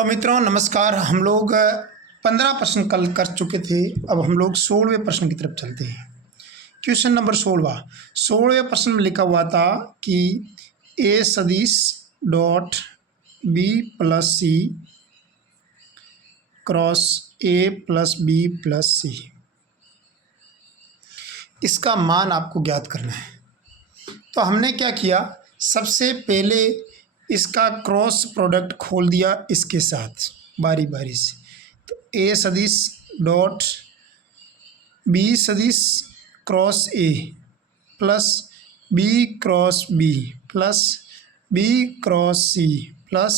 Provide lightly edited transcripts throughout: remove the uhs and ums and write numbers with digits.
तो मित्रों नमस्कार। हम लोग 15 प्रश्न कल कर चुके थे। अब हम लोग 16वें प्रश्न की तरफ चलते हैं। क्वेश्चन नंबर 16वें प्रश्न में लिखा हुआ था कि ए सदिश dot B plus C cross A plus B plus C, इसका मान आपको ज्ञात करना है। तो हमने क्या किया, सबसे पहले इसका क्रॉस प्रोडक्ट खोल दिया इसके साथ बारी बारी से। तो ए सदिश डॉट बी सदिश cross A plus B cross B plus B cross C plus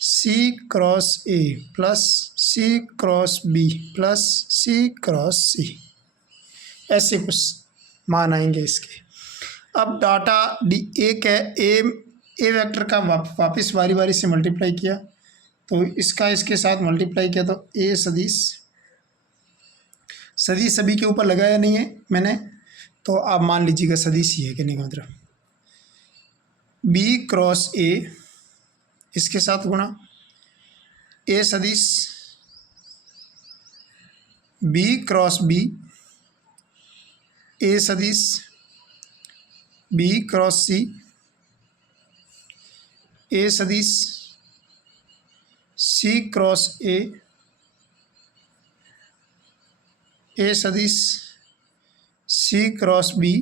C cross A plus C cross B plus C cross C, ऐसे कुछ मान आएंगे इसके। अब डाटा डी एक है, ए वेक्टर का वापस बारी बारी से मल्टीप्लाई किया, तो इसका इसके साथ मल्टीप्लाई किया, तो ए सदिश सभी के ऊपर लगाया नहीं है मैंने, तो आप मान लीजिएगा सदिश ही है कहने का मतलब। बी क्रॉस ए इसके साथ गुणा, ए सदिश बी क्रॉस बी, ए सदिश बी क्रॉस सी, ए सदिश सी क्रॉस ए, ए सदिश सी क्रॉस बी,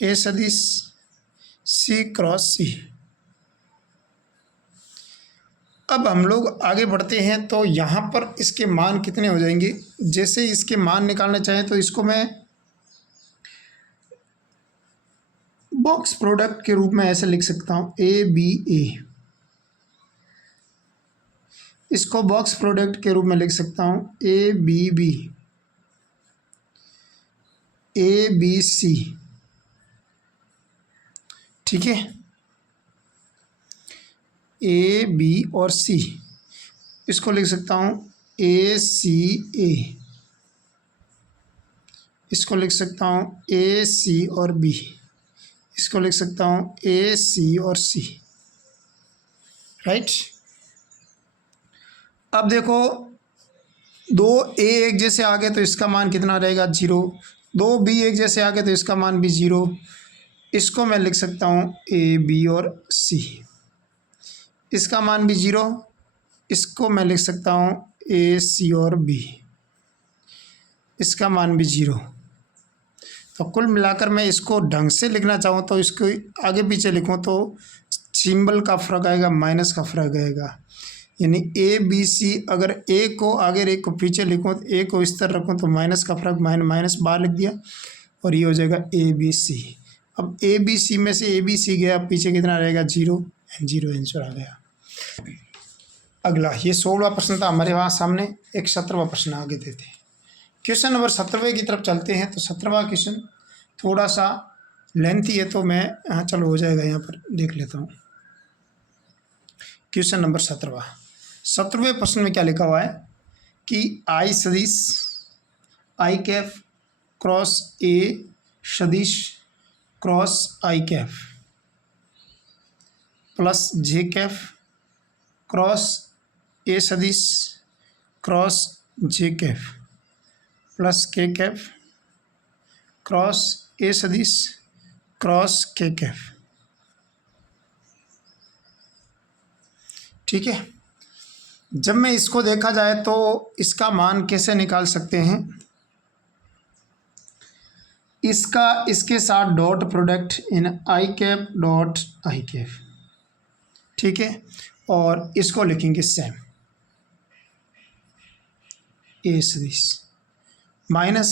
ए सदिश सी क्रॉस सी। अब हम लोग आगे बढ़ते हैं, तो यहाँ पर इसके मान कितने हो जाएंगे। जैसे इसके मान निकालना चाहें तो इसको मैं बॉक्स प्रोडक्ट के रूप में ऐसे लिख सकता हूँ, ए बी ए। इसको बॉक्स प्रोडक्ट के रूप में लिख सकता हूँ, A B B, A B C. ठीक है, ए बी और सी, इसको लिख सकता हूँ ए सी ए, इसको लिख सकता हूँ ए सी और बी, इसको लिख सकता हूँ ए सी और सी। राइट। अब देखो, दो ए एक जैसे आ गए तो इसका मान कितना रहेगा, 0। दो बी एक जैसे आ गए तो इसका मान भी 0। इसको मैं लिख सकता हूँ ए बी और सी, इसका मान भी 0। इसको मैं लिख सकता हूँ ए सी और बी, इसका मान भी 0। तो कुल मिलाकर मैं इसको ढंग से लिखना चाहूँ तो इसको आगे पीछे लिखूँ तो सिंबल का फ़र्क आएगा, माइनस का फ़र्क आएगा। यानी ए बी सी, अगर ए को आगे ए को पीछे लिखूँ, तो ए को इस तरह रखूँ तो माइनस का फ़र्क, माइनस बाहर लिख दिया और ये हो जाएगा ए बी सी। अब ए बी सी में से ए बी सी गया, पीछे कितना रहेगा, 0 आंसर आ गया। अगला ये 16वां प्रश्न था हमारे वहाँ सामने। एक 17वां प्रश्न आगे देते हैं। क्वेश्चन नंबर 17वें की तरफ चलते हैं। तो 17वां क्वेश्चन थोड़ा सा लेंथी है, तो मैं हाँ चलो हो जाएगा, यहाँ पर देख लेता हूँ। क्वेश्चन नंबर 17वें प्रश्न में क्या लिखा हुआ है कि आई सदिश आई कैफ क्रॉस ए सदिश क्रॉस आई कैफ प्लस जे कैफ क्रॉस ए सदिश क्रॉस जे कैफ प्लस के कैफ क्रॉस ए सदिश क्रॉस के कैफ। ठीक है, जब मैं इसको देखा जाए तो इसका मान कैसे निकाल सकते हैं। इसका इसके साथ dot product in I cap dot I cap. ठीक है, और इसको लिखेंगे सेम ए सदिश माइनस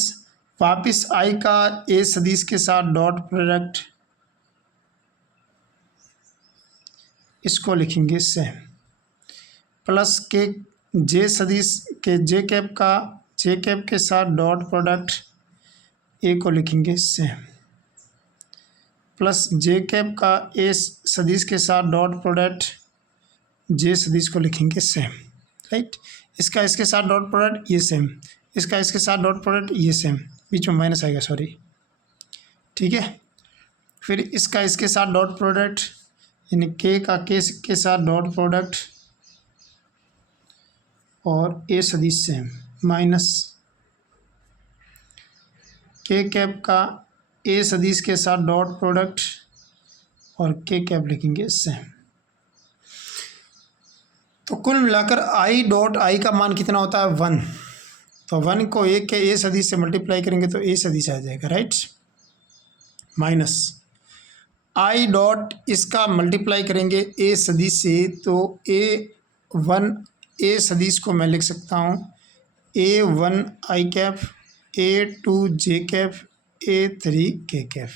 वापिस आई का ए सदिश के साथ डॉट प्रोडक्ट, इसको लिखेंगे सेम प्लस के जे सदिश के जे कैप का जे कैप के साथ डॉट प्रोडक्ट, ए को लिखेंगे सेम प्लस जे कैप का ए सदिश के साथ डॉट प्रोडक्ट, जे सदिश को लिखेंगे सेम। राइट, इसका इसके साथ डॉट प्रोडक्ट ये सेम, इसका इसके साथ डॉट प्रोडक्ट ये सेम, बीच में माइनस आएगा सॉरी। ठीक है, फिर इसका इसके साथ डॉट प्रोडक्ट, यानी के का के साथ डॉट प्रोडक्ट और ए सदिश सेम माइनस के कैप का ए सदिश के साथ डॉट प्रोडक्ट और के कैप लिखेंगे सेम। तो कुल मिलाकर आई डॉट आई का मान कितना होता है 1। तो 1 को एक के ए सदिश से मल्टीप्लाई करेंगे तो ए सदिश आ जाएगा, राइट। माइनस आई डॉट इसका मल्टीप्लाई करेंगे ए सदिश से तो A1 ए सदिश को मैं लिख सकता हूँ A1 आई कैप, A2 जे कैप, A3 के कैप,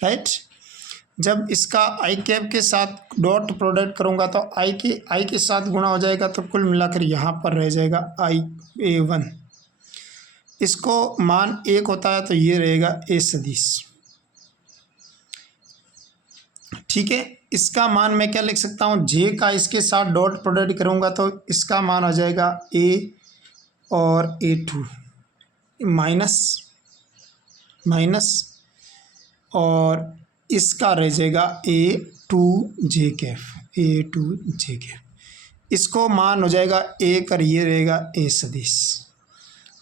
राइट। जब इसका आई कैप के साथ डॉट प्रोडक्ट करूँगा तो आई के साथ गुणा हो जाएगा तो कुल मिलाकर यहाँ पर रह जाएगा आई A1। इसको मान 1 होता है तो ये रहेगा ए सदिश, ठीक है। इसका मान मैं क्या लिख सकता हूँ, जे का इसके साथ डॉट प्रोडक्ट करूँगा तो इसका मान आ जाएगा A और A2 माइनस और इसका रह जाएगा A2 जे कैप। इसको मान हो जाएगा 1 और ये रहेगा ए सदिश,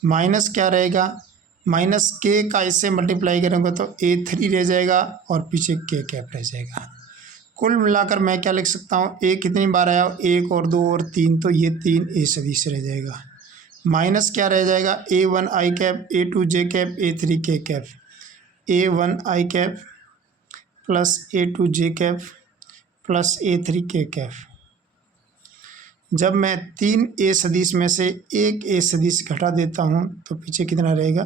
माइनस क्या रहेगा, माइनस के का इससे मल्टीप्लाई करेंगे तो A3 रह जाएगा और पीछे के कैप रह जाएगा। कुल मिलाकर मैं क्या लिख सकता हूँ, ए कितनी बार आया, 1 और 2 और 3, तो ये 3 ए सदिश रह जाएगा। माइनस क्या रह जाएगा, A1 आई कैप, A2 जे कैप, A3 के कैप, A1 आई कैप प्लस A2 जे कैप प्लस A3 के कैप। जब मैं 3 ए सदिश में से एक ए सदिश घटा देता हूँ तो पीछे कितना रहेगा,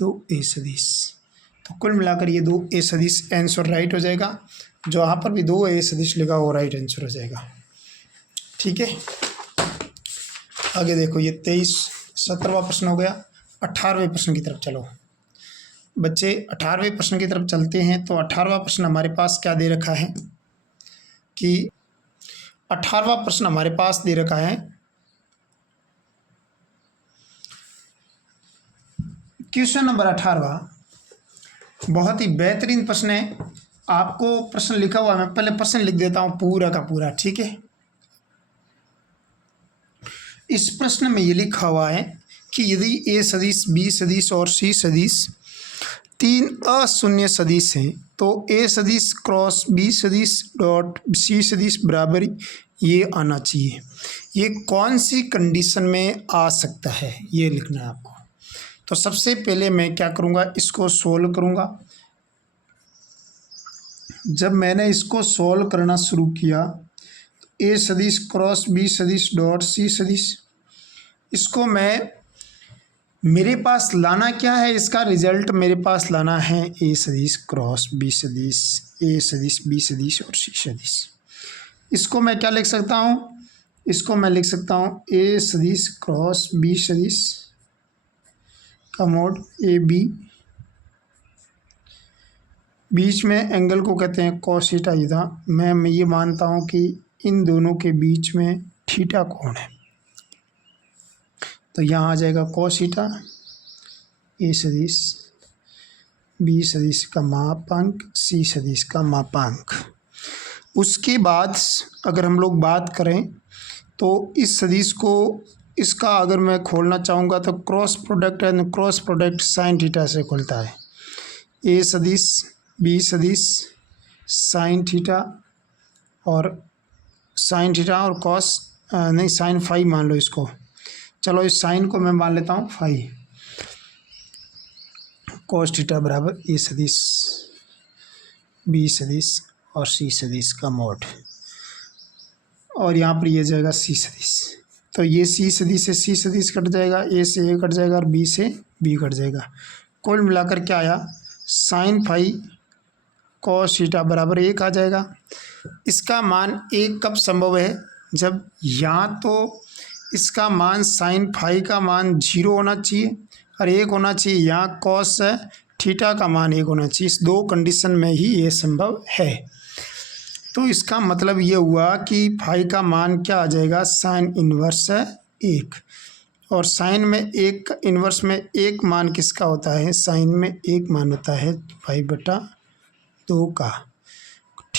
2 ए सदिश। तो कुल मिलाकर ये 2 ए सदिश आंसर राइट हो जाएगा। जो यहाँ पर भी 2 ए सदिश लिखा वो राइट आंसर हो जाएगा, ठीक है। आगे देखो, ये 17वां प्रश्न हो गया। 18वें प्रश्न की तरफ चलो बच्चे। 18वें प्रश्न की तरफ चलते हैं। तो 18वां प्रश्न हमारे पास क्या दे रखा है कि 18वां प्रश्न हमारे पास दे रखा है, क्वेश्चन नंबर 18 बहुत ही बेहतरीन प्रश्न है। आपको प्रश्न लिखा हुआ है, मैं पहले प्रश्न लिख देता हूँ पूरा का पूरा, ठीक है। इस प्रश्न में ये लिखा हुआ है कि यदि ए सदिश, बी सदिश और सी सदिश 3 अशून्य सदिश हैं तो ए सदिश क्रॉस बी सदिश डॉट सी सदिश बराबर ये आना चाहिए। ये कौन सी कंडीशन में आ सकता है ये लिखना है आपको। तो सबसे पहले मैं क्या करूँगा, इसको सोल्व करूँगा। जब मैंने इसको सोल्व करना शुरू किया तो ए सदिश क्रॉस बी सदिश डॉट सी सदिश, इसको मैं, मेरे पास लाना क्या है, इसका रिजल्ट मेरे पास लाना है ए सदिश क्रॉस बी सदिश, ए सदिश बी सदिश और सी सदिश। इसको मैं क्या लिख सकता हूँ, इसको मैं लिख सकता हूँ ए सदिश क्रॉस बी सदिश का मोड ए बी, बीच में एंगल को कहते हैं कॉस थीटा इधर। मैं ये मानता हूँ कि इन दोनों के बीच में थीटा कोण है, तो यहाँ आ जाएगा कॉस थीटा, ए सदिश बी सदिश का मापांक, सी सदिश का मापांक। उसके बाद अगर हम लोग बात करें तो इस सदिश को, इसका अगर मैं खोलना चाहूँगा तो क्रॉस प्रोडक्ट है, क्रॉस प्रोडक्ट साइन थीटा से खुलता है। ए सदिश बी सदिश साइन थीटा और कॉस नहीं साइन फाई मान लो इसको, चलो इस साइन को मैं मान लेता हूँ फाई, कॉस थीटा बराबर ए सदिश बी सदिश और सी सदिश का मोड, और यहाँ पर ये जाएगा सी सदिश। तो ये सी सदिश से सी सदिश कट जाएगा, ए से ए कट जाएगा और बी से बी कट जाएगा। कुल मिलाकर क्या आया, साइन फाई कॉस थीटा बराबर 1 आ जाएगा। इसका मान 1 कब संभव है, जब या तो इसका मान साइन फाई का मान 0 होना चाहिए और 1 होना चाहिए, या कॉस थीटा का मान 1 होना चाहिए। इस 2 कंडीशन में ही ये संभव है। तो इसका मतलब ये हुआ कि फाई का मान क्या आ जाएगा, साइन इन्वर्स 1, और साइन में 1 इन्वर्स में 1 मान किसका होता है, साइन में 1 मान होता है 5/2 का,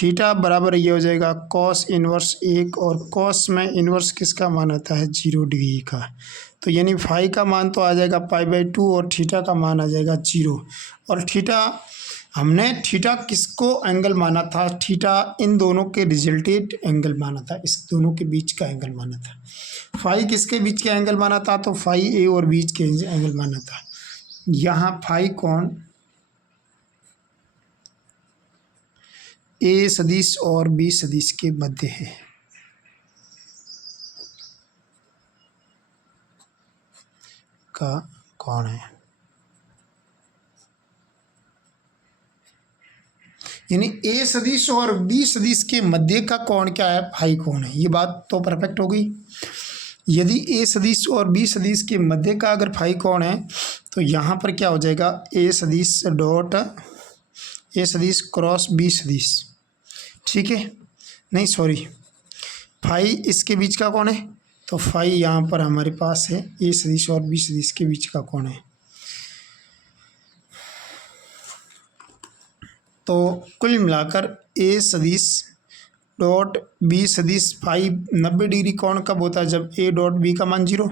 थीटा बराबर ये हो जाएगा कॉस इनवर्स 1, और कॉस में इनवर्स किसका मान आता है 0 डिग्री का। तो यानी फाई का मान तो आ जाएगा पाई/2 और थीटा का मान आ जाएगा 0। और थीटा हमने थीटा किसको एंगल माना था, थीटा इन दोनों के रिजल्टेड एंगल माना था, इस दोनों के बीच का एंगल माना था। फाई किसके बीच का एंगल माना था, तो फाई ए और बीच के एंगल माना था। यहाँ फाई कोण ए सदिश और बी सदिश के मध्य है। का कोण है, यानी ए सदिश और बी सदिश के मध्य का कोण क्या है, फाई कोण है। ये बात तो परफेक्ट हो गई। यदि ए सदिश और बी सदिश के मध्य का अगर फाई कोण है तो यहाँ पर क्या हो जाएगा, ए सदिश डॉट ए सदिश क्रॉस बी सदिश, ठीक है, नहीं सॉरी, फाई इसके बीच का कोण है, तो फाई यहाँ पर हमारे पास है ए सदिश और बी सदिश के बीच का कोण है। तो कुल मिलाकर ए सदिश डॉट बी सदिश फाई 90 डिग्री कोण कब होता है, जब ए डॉट बी का मान 0।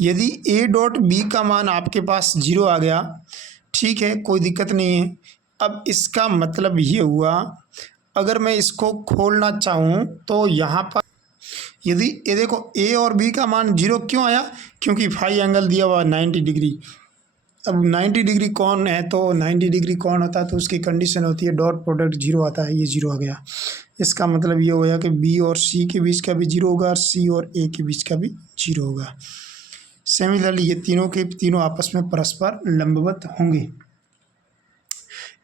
यदि ए डॉट बी का मान आपके पास 0 आ गया, ठीक है, कोई दिक्कत नहीं है। अब इसका मतलब ये हुआ, अगर मैं इसको खोलना चाहूँ तो यहाँ पर यदि ये देखो ए और बी का मान 0 क्यों आया, क्योंकि फाई एंगल दिया हुआ 90 डिग्री। अब 90 डिग्री कौन है, तो 90 डिग्री कौन होता है, तो उसकी कंडीशन होती है डॉट प्रोडक्ट 0 आता है, ये 0 आ गया। इसका मतलब ये होया कि बी और सी के बीच का भी 0 होगा और सी और ए के बीच का भी 0 होगा। सिमिलरली ये तीनों के तीनों आपस में परस्पर लंबवत होंगे।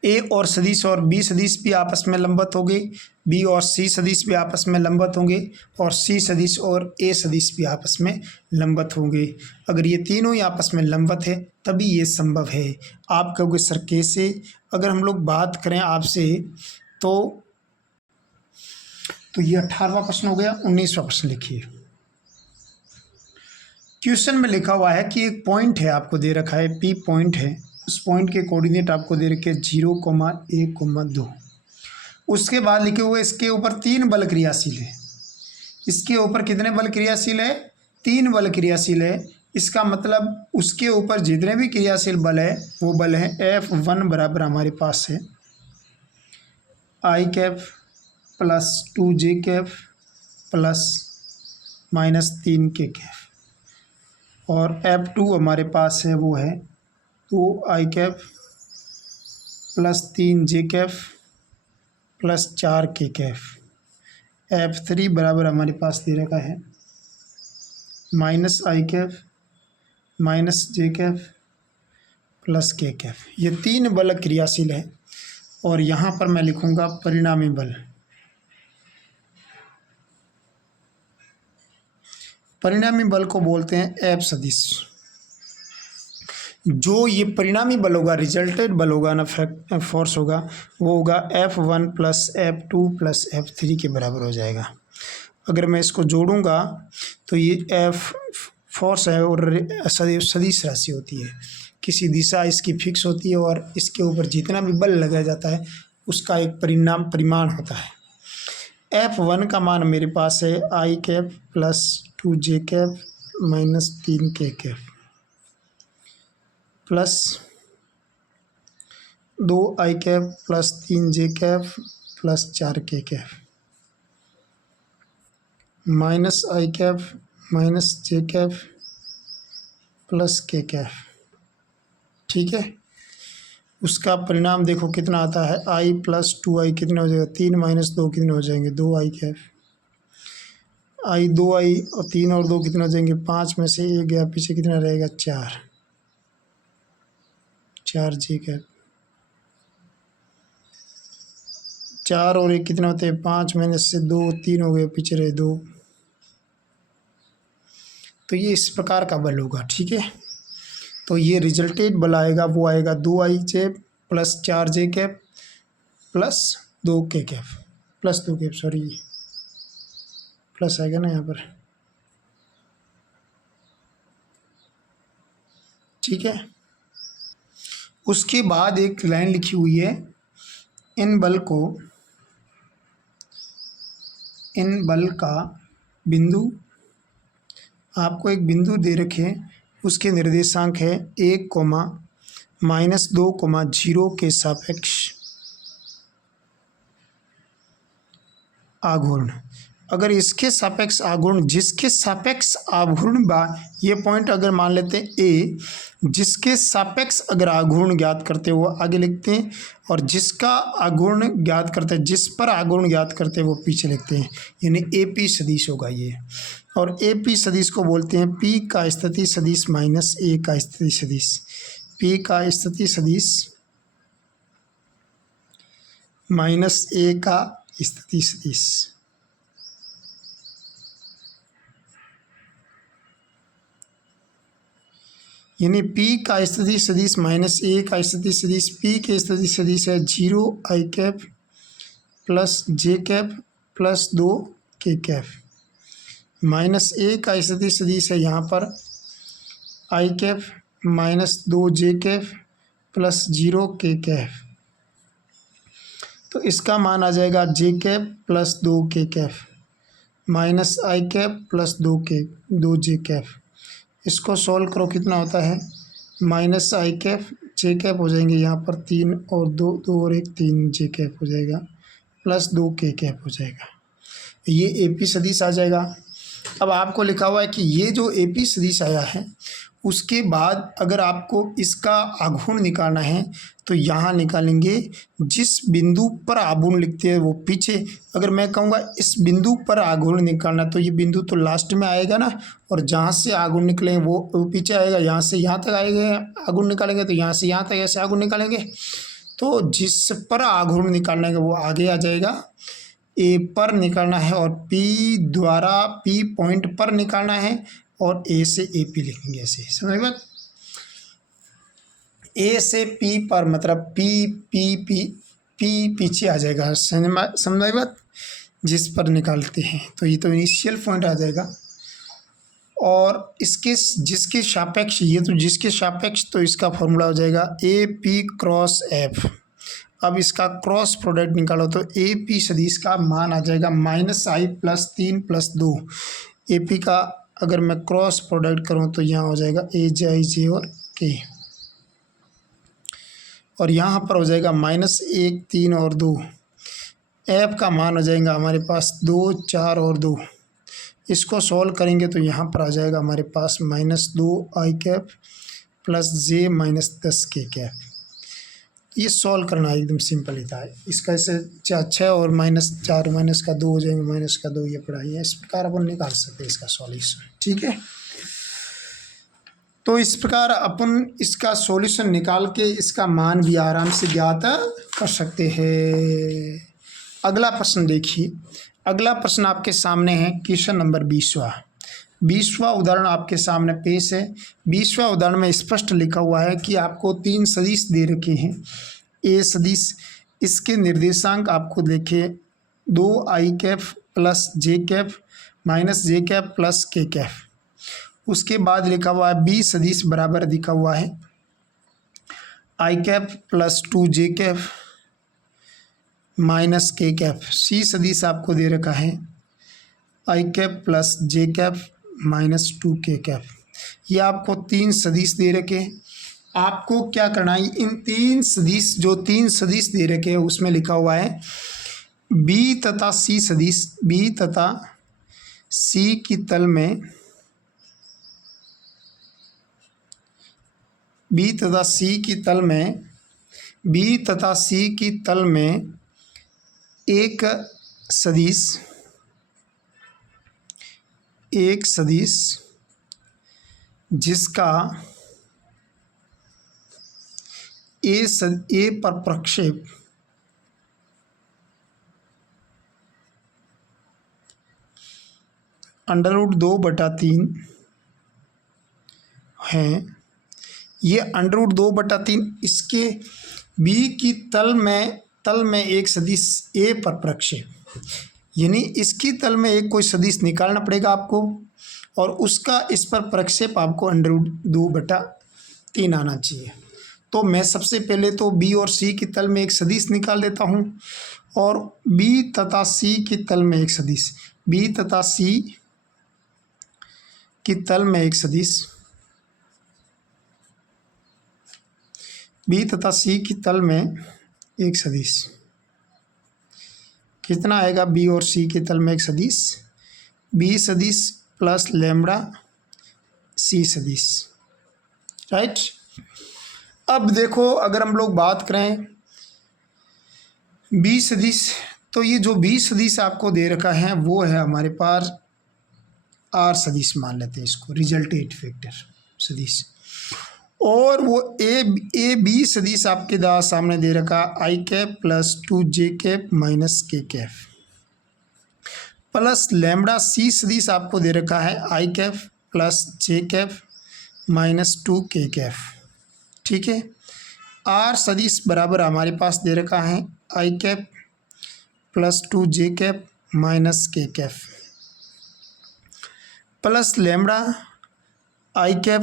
ए और सदिश और बी सदिश भी आपस में लंबवत होंगे, बी और सी सदिश भी आपस में लंबवत होंगे, और सी सदिश और ए सदिश भी आपस में लंबवत होंगे। अगर ये तीनों ही आपस में लंबवत है तभी ये संभव है। आप कहोगे सर कैसे, अगर हम लोग बात करें आपसे तो ये 18वां प्रश्न हो गया। 19वां प्रश्न लिखिए। क्वेश्चन में लिखा हुआ है कि एक पॉइंट है, आपको दे रखा है पी पॉइंट है, उस पॉइंट के कोऑर्डिनेट आपको दे रखे 0,1,2। उसके बाद लिखे हुए इसके ऊपर 3 बल क्रियाशील है। इसके ऊपर कितने बल क्रियाशील है, 3 बल क्रियाशील है। इसका मतलब उसके ऊपर जितने भी क्रियाशील बल है वो बल है F1 बराबर हमारे पास है I cap plus 2J cap plus -3K cap, और F2 हमारे पास है वो है 2I cap plus 3J cap plus 4K cap. F3 बराबर हमारे पास दे रखा है -I cap -J cap plus K cap. ये 3 बल क्रियाशील है, और यहाँ पर मैं लिखूँगा परिणामी बल। परिणामी बल को बोलते हैं एफ सदिश। जो ये परिणामी बल होगा, रिजल्टेड बल होगा ना, फोर्स होगा, वो होगा F1 plus F2 plus F3 के बराबर हो जाएगा। अगर मैं इसको जोड़ूंगा तो ये F फोर्स है और सदिश राशि होती है, किसी दिशा इसकी फिक्स होती है और इसके ऊपर जितना भी बल लगाया जाता है उसका एक परिमाण होता है। F1 का मान मेरे पास है I cap plus 2J cap -3K cap plus 2I cap plus 3J cap plus 4K cap -I cap -J cap plus K cap, ठीक है। उसका परिणाम देखो कितना आता है, I प्लस 2I कितने हो जाएगा, 3 - 2 कितने हो जाएंगे, 2I कैप। I 2I और 3 और 2 कितने हो जाएंगे, 5 में से 1 गया, पीछे कितना रहेगा 4J कैप। 4 और 1 कितने होते हैं, 5 में से 2, 3 हो गए, पीछे रहे 2। तो ये इस प्रकार का बल होगा, ठीक है। तो ये रिजल्टेड बल आएगा, वो आएगा 2I plus 4J cap plus 2K cap plus 2 cap, sorry plus आएगा ना यहाँ पर, ठीक है। उसके बाद एक लाइन लिखी हुई है, इन बल को इन बल का बिंदु, आपको एक बिंदु दे रखे, उसके निर्देशांक है 1, -2, 0 के सापेक्ष आघूर्ण। अगर इसके सापेक्ष आघूर्ण, जिसके सापेक्ष आघूर्ण बा, ये पॉइंट अगर मान लेते हैं ए, जिसके सापेक्ष अगर आघूर्ण ज्ञात करते हैं वो आगे लिखते हैं, और जिसका आघूर्ण ज्ञात करते हैं, जिस पर आघूर्ण ज्ञात करते हैं वो पीछे लिखते हैं, यानी ए पी सदिश होगा ये। और ए पी सदिश को बोलते हैं पी का स्थिति सदिश माइनस ए का स्थिति सदिश। पी का स्थिति सदिश माइनस ए का स्थिति सदिश। यानी P का स्थिति सदिश माइनस ए का स्थिति सदिश, P के स्थिति सदिश है 0 i cap plus J cap plus 2 के कैप, माइनस ए का स्थिति सदिश है यहाँ पर i cap minus 2 J cap plus 0 के कैप। तो इसका मान आ जाएगा जे कैप प्लस 2 के कैप माइनस आई कैप प्लस 2 जे कैप। इसको सॉल्व करो, कितना होता है माइनस आई कैप, जे कैप हो जाएंगे यहाँ पर 3 और 2 और 1 3 जे कैप हो जाएगा प्लस 2 के कैप हो जाएगा। ये एपी सदिश आ जाएगा। अब आपको लिखा हुआ है कि ये जो एपी सदिश आया है उसके बाद अगर आपको इसका आघूर्ण निकालना है तो यहाँ निकालेंगे, जिस बिंदु पर आघूर्ण लिखते हैं वो पीछे। अगर मैं कहूँगा इस बिंदु पर आघूर्ण निकालना तो ये बिंदु तो लास्ट में आएगा ना, और जहाँ से आघूर्ण निकलेंगे वो पीछे आएगा। यहाँ से यहाँ तक आएगा आघूर्ण निकालेंगे तो यहाँ से यहाँ तक ऐसे आघूर्ण निकालेंगे, तो जिस पर आघूर्ण निकालना है वो आगे आ जाएगा। ए पर निकालना है और पी द्वारा पी पॉइंट पर निकालना है, और ए से ए पी लिखेंगे ऐसे, समझ गए। ए से पी पर मतलब पी पी पी पी पीछे आ जाएगा, समझ बात, जिस पर निकालते हैं तो ये तो इनिशियल पॉइंट आ जाएगा। और इसके जिसके सापेक्ष, ये तो जिसके सापेक्ष, तो इसका फॉर्मूला हो जाएगा ए पी क्रॉस एफ। अब इसका क्रॉस प्रोडक्ट निकालो तो ए पी सदिश का मान आ जाएगा minus I plus 3 plus 2। A P का अगर मैं क्रॉस प्रोडक्ट करूँ तो यहाँ हो जाएगा ए जे आई जे और के, और यहाँ पर हो जाएगा -1 3 और 2। एफ का मान हो जाएगा हमारे पास 2 4 और 2। इसको सॉल्व करेंगे तो यहाँ पर आ जाएगा हमारे पास -2 आई कैप प्लस जे -10 के कैप। ये सॉल्व करना एकदम सिंपल ही था। इसका ऐसे 6 और -4 माइनस का 2 हो जाएंगे, माइनस का 2, ये पढ़ाई है। इस प्रकार अपन निकाल सकते हैं इसका सॉल्यूशन, ठीक है। तो इस प्रकार अपन इसका सॉल्यूशन निकाल के इसका मान भी आराम से ज्ञात कर सकते हैं। अगला प्रश्न देखिए। अगला प्रश्न आपके सामने है क्वेश्चन नंबर 20वां उदाहरण आपके सामने पेश है। 20वां उदाहरण में स्पष्ट लिखा हुआ है कि आपको 3 सदिश दे रखे हैं। ए सदिश, इसके निर्देशांक आपको देखे 2 आई कैप प्लस जे कैप माइनस जे कैप प्लस के कैप। उसके बाद लिखा हुआ है बी सदिश बराबर दिखा हुआ है आई कैप प्लस 2 जे कैप माइनस के कैप। सी सदिश आपको दे रखा है आई कैप प्लस जे कैप माइनस 2 के कैप। ये आपको 3 सदिश दे रखे। आपको क्या करना है, इन 3 सदिश, जो 3 सदिश दे रखे हैं उसमें लिखा हुआ है बी तथा सी सदिश, बी तथा सी की तल में, बी तथा सी की तल में, बी तथा सी की तल में एक सदिश जिसका ए पर प्रक्षेप √2/3 है। ये √2/3 इसके बी की तल में एक सदिश ए पर प्रक्षेप, यानी इसकी तल में एक कोई सदिश निकालना पड़ेगा आपको, और उसका इस पर प्रक्षेप आपको √2/3 आना चाहिए। तो मैं सबसे पहले तो बी और सी की तल में एक सदिश निकाल देता हूँ, और बी तथा सी के तल में एक सदिश, बी तथा सी के तल में एक सदिश, बी तथा सी के तल में एक सदिश, कितना आएगा बी और सी के तल में एक सदिश, बी सदिश प्लस लैम्बडा सी सदिश, राइट। अब देखो अगर हम लोग बात करें बी सदिश, तो ये जो बी सदिश आपको दे रखा है वो है हमारे पास आर सदिश, मान लेते हैं इसको रिजल्टेंट वेक्टर सदिश, और वो ए बी सदिश आपके सामने दे रखा आई कैप प्लस 2 जे कैप माइनस के कैप, प्लस लैम्बडा सी सदिश आपको दे रखा है आई कैप प्लस जे कैप माइनस 2 के कैप, ठीक है। आर सदिश बराबर हमारे पास दे रखा है आई कैप प्लस 2 जे कैप माइनस के कैप, प्लस लैम्बडा आई cap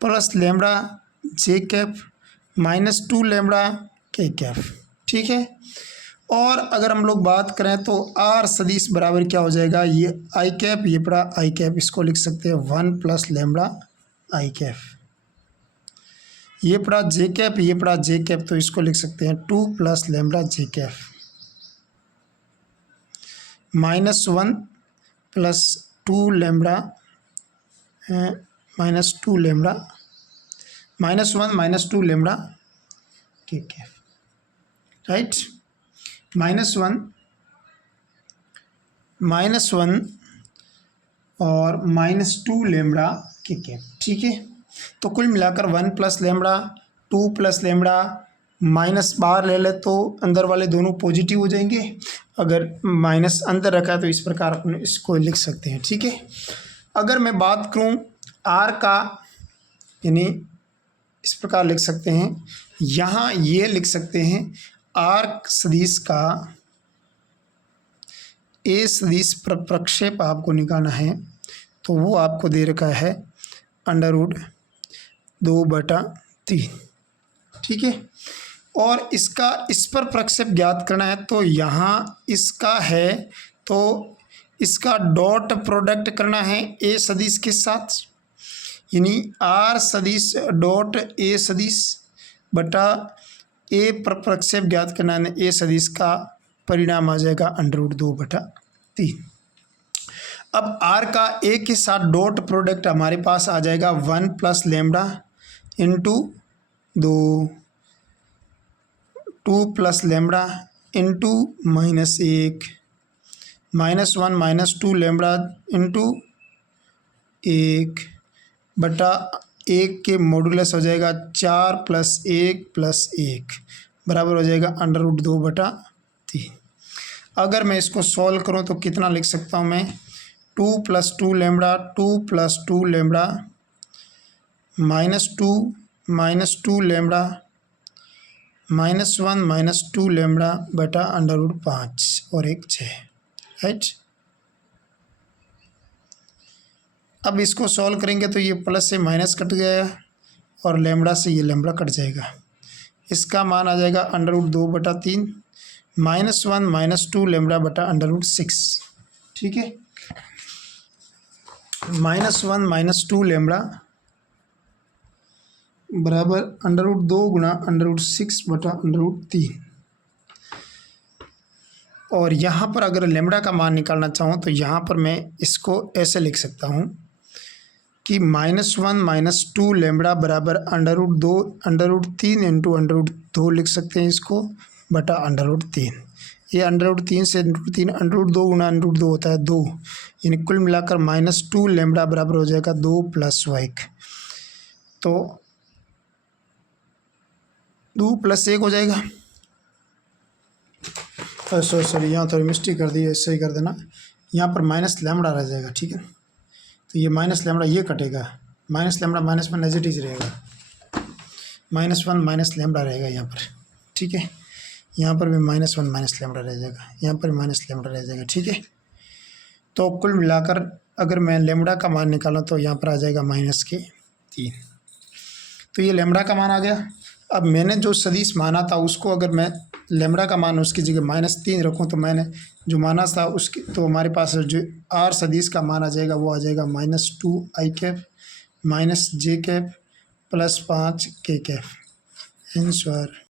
plus lambda J cap minus 2 lambda K cap, ठीक है। और अगर हम लोग बात करें तो आर सदिश बराबर क्या हो जाएगा, ये आई कैप ये पड़ा आई कैप, इसको लिख सकते हैं 1 प्लस लैम्बडा आई कैप, ये पड़ा जे कैप ये पड़ा जे कैप, तो इसको लिख सकते हैं 2 plus lambda J cap minus 1 plus 2 lambda minus 2 lambda minus 1 minus 2 lambda K cap, right. Minus one और माइनस 2 लैम्बडा के कैप, ठीक है। तो कुल मिलाकर 1 plus lambda 2 plus lambda minus बाहर ले ले तो अंदर वाले दोनों पॉजिटिव हो जाएंगे, अगर माइनस अंदर रखा है तो इस प्रकार अपने इसको लिख सकते हैं, ठीक है। अगर मैं बात करूं आर का, यानी इस प्रकार लिख सकते हैं, यहाँ ये लिख सकते हैं आर सदिश का ए सदिश प्रक्षेप आपको निकालना है, तो वो आपको दे रखा है √2/3, ठीक है। और इसका इस पर प्रक्षेप ज्ञात करना है, तो यहाँ इसका है तो इसका डॉट प्रोडक्ट करना है ए सदिश के साथ, यानी आर सदिश डॉट ए सदिश बटा ए पर प्रक्षेप ज्ञात करना है ए सदिश का परिणाम आ जाएगा √2/3। अब आर का ए के साथ डॉट प्रोडक्ट हमारे पास आ जाएगा 1 plus lambda into 2 plus lambda into -1 -1 minus 2 lambda into 1 बटा 1 के मॉडुलस हो जाएगा 4 + 1 + 1 बराबर हो जाएगा √2/3। अगर मैं इसको सॉल्व करूं तो कितना लिख सकता हूं मैं, 2 + 2 लैम्बडा 2 + 2 लैम्बडा -2 -2 लैम्बडा -1 -2 लैम्बडा बटा √5 और 1 6, राइट। अब इसको सॉल्व करेंगे तो ये प्लस से माइनस कट गया और लैम्बडा से ये लैम्बडा कट जाएगा, इसका मान आ जाएगा √2/3 -1 -2 लैम्बडा बटा √6, ठीक है। -1 -2 लैम्बडा बराबर √2 गुणा √6 बटा √3। और यहाँ पर अगर लैम्बडा का मान निकालना चाहूँ तो यहाँ पर मैं इसको ऐसे लिख सकता हूँ कि -1 -2 लैम्बडा बराबर √2 √3 इंटू √2 लिख सकते हैं इसको बटा √3। ये √3 से √3 √2 गुणा √2 होता है 2, यानी कुल मिलाकर -2 लैम्बडा बराबर हो जाएगा 2 + 1, तो 2 + 1 हो जाएगा। सॉरी यहाँ थोड़ी मिस्टेक कर दी है, ऐसे ही कर देना, यहाँ पर माइनस लैम्बडा रह जाएगा, ठीक है। तो ये माइनस लैम्बडा ये कटेगा, माइनस लैम्बडा माइनस में नेगेटिव रहेगा, -1 माइनस लैम्बडा रहेगा यहाँ पर, ठीक है। यहाँ पर भी -1 माइनस लैम्बडा रह जाएगा, यहाँ पर माइनस लैम्बडा रह जाएगा, ठीक है। तो कुल मिलाकर अगर मैं लैम्बडा का मान निकालूँ तो यहाँ पर आ जाएगा -3। तो ये लैम्बडा का मान आ गया। अब मैंने जो सदिश माना था उसको अगर मैं लेमड़ा का मान उसकी जगह -3 रखूँ तो मैंने जो माना था उसकी, तो हमारे पास जो आर सदिश का मान आ जाएगा वो आ जाएगा -2 i cap -j cap +5 k cap. Answer